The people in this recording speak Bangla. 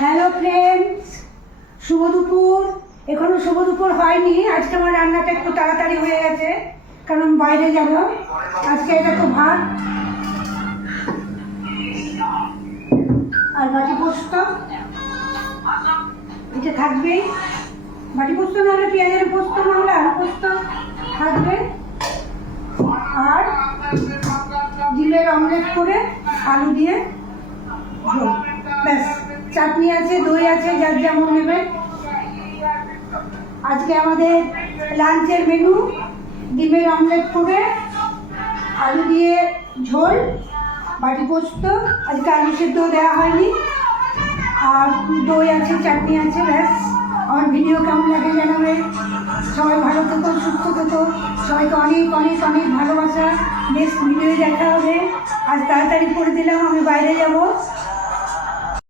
হ্যালো ফ্রেন্ডস, শুভ দুপুর। এখনো শুভ দুপুর হয়নি। আজকে আমার রান্নাটা একটু তাড়াতাড়ি হয়ে গেছে, কারণ বাইরে যাব। আজকে এটা তো ভাত আর বাটি পোস্ত, এটা থাকবেই। বাটি পোস্ত নাহলে পেঁয়াজের পোস্ত, নাহলে আলু পোস্ত থাকবে। আর ডিমের অমলেট করে আলু দিয়ে ঝোল, ব্যাস। চাটনি আছে, দই আছে, যার যেমন নেবে। আজকে আমাদের লাঞ্চের মেনু ডিমের অমলেট করে আলু দিয়ে ঝোল, বাটি পোস্ত, আজকে আলু সেদ্ধ দেওয়া হয়নি, আর দই আছে, চাটনি আছে, ব্যাস। আমার ভিডিও কেমন লাগে জানাবে। সবাই ভালো থেকো, সুস্থ থেকো। সবাইকে অনেক অনেক অনেক ভালোবাসা। নেক্সট ভিডিও দেখা হবে। আজ তাড়াতাড়ি করে দিলাম, আমি বাইরে যাব।